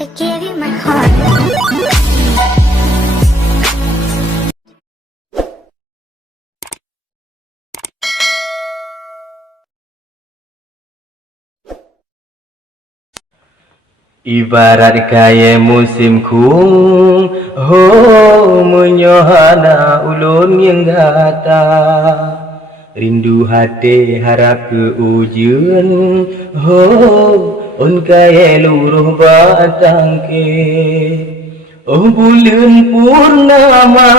I gave you my heart. Ibarat kaya musim kung ho menyohana ulun yang gata rindu hati harap ke ujian ho on kaya luruh batang ke oh bulan purnama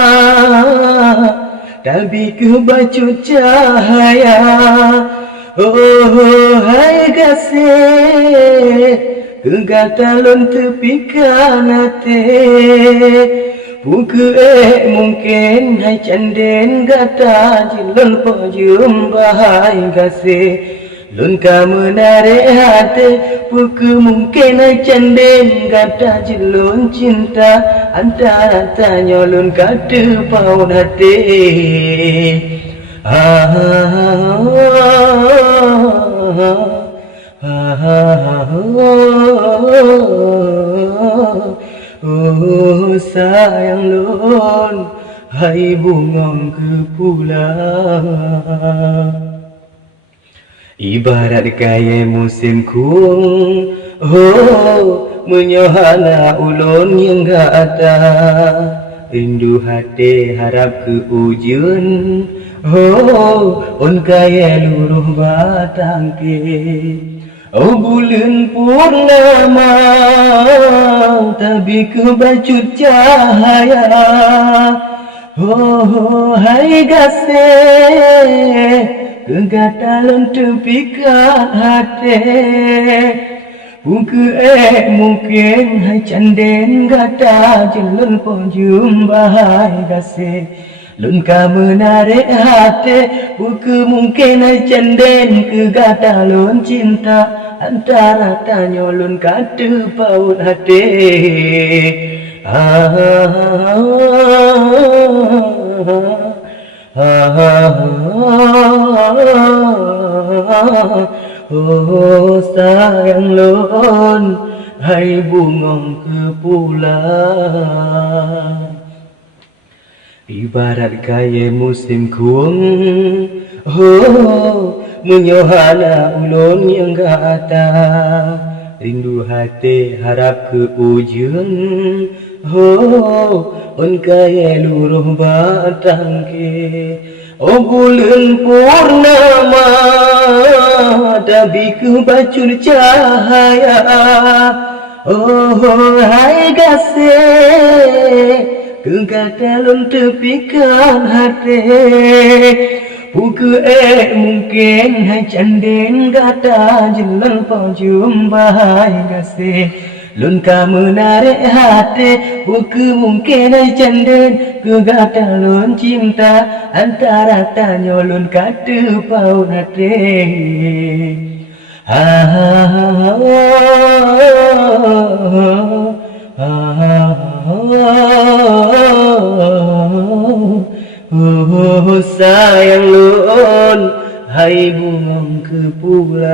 tapi ke bacut cahaya oh hai kasih kegatalon tepikan hati buku mungkin hai canden gata jilon pojum bahai kasih lun ka menarik hati buku mungkin hai canden gata jilon cinta antara tanya lun kata paun hati oh sayang lon hai bungong ke pulang ibarat kaya musim kung oh menyohana ulun yang gata rindu hati harap ke ujian oh on kaya luruh batang ke oh bulan purnama tapi ke bacut cahaya oh hai kasih kegatalon tepikan hati mungkin hai canden gata jelun pojum bahai kasih lun ka menarik hati buku mungkin hai cenden kegata lun cinta antara tanya lun kata paut hati oh sayang lun hai bungong ke pulang ibarat kaya musim kung oh menyohana ulun yang gata rindu hati harap ke ujian oh on kaya luruh batang ke oh bulan purnama tapi ke bacur cahaya oh hai kasih kegatalon tepikan hati buku mungkin hai canden gata jelan pojum bahai kasih lun ka menarik hati buku mungkin hai canden kegatalon cinta antara tanya lun kata paut hati oh sayang lun hai bungong ke pulang